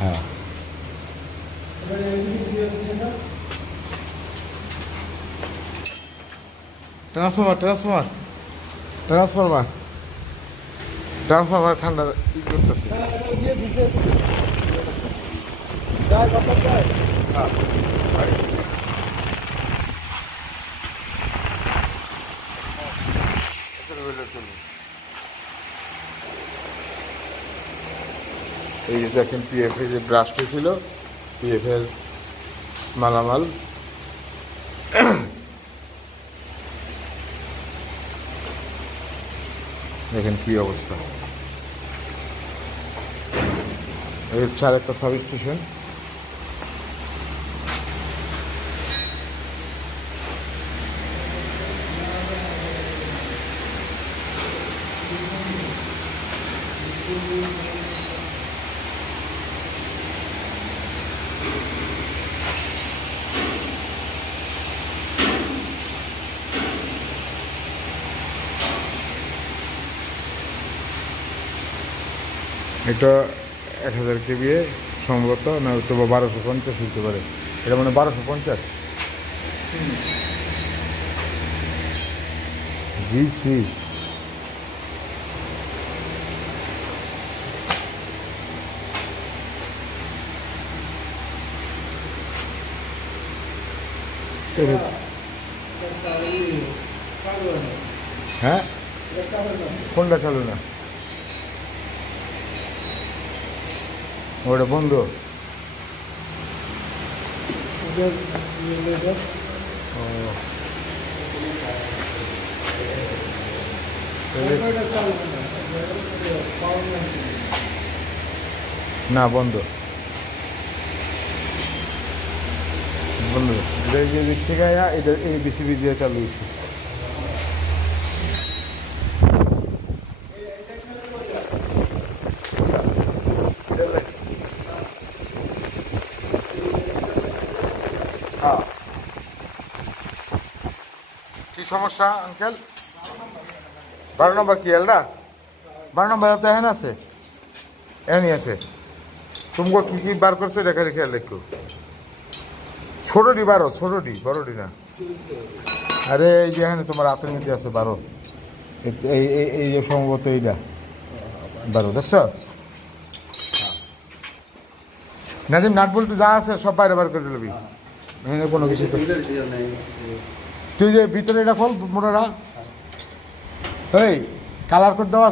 হ্যাঁ ট্রান্সফরমার ঠান্ডা ই করতেছে। এই যে দেখেন পিএফ যে ব্রাশটি ছিল পিএফ এর মালামাল দেখেন কি অবস্থা। এই হচ্ছে আর একটা সাব স্টেশন। এটা 1000 কেবিএ সম্ভবত, না হয়তো 1250 হতে পারে। এটা মানে 1250 জিসি। হ্যাঁ কোনটা চালু না? ওটা বন্ধ। না বন্ধ বন্ধ। এটা যে দিক থেকে এটা এই বিসিবি দিয়ে চালু হয়েছে। কি সমস্যা আঙ্কেল? 12 নম্বর কি এলডা? 12 নম্বর তো এখানে আছে, এখানে আছে। তুমি কি কি বার করছো এটা খালি খেয়াল রেখো। ছোটটি 12, ছোটটি, বড়টি না। আরে এই যে এখানে তোমার হাতের মধ্যে আছে 12। এই যে সম্ভবত এইটা 12, দেখছ? নাজিম নাট বল্টু যা আছে সব বাইরে বার করে নিবি, এখানে কোনো কিছু। তুই যে ভিতরে এটা খোল মোটাটা, এই কালার কোড দেওয়া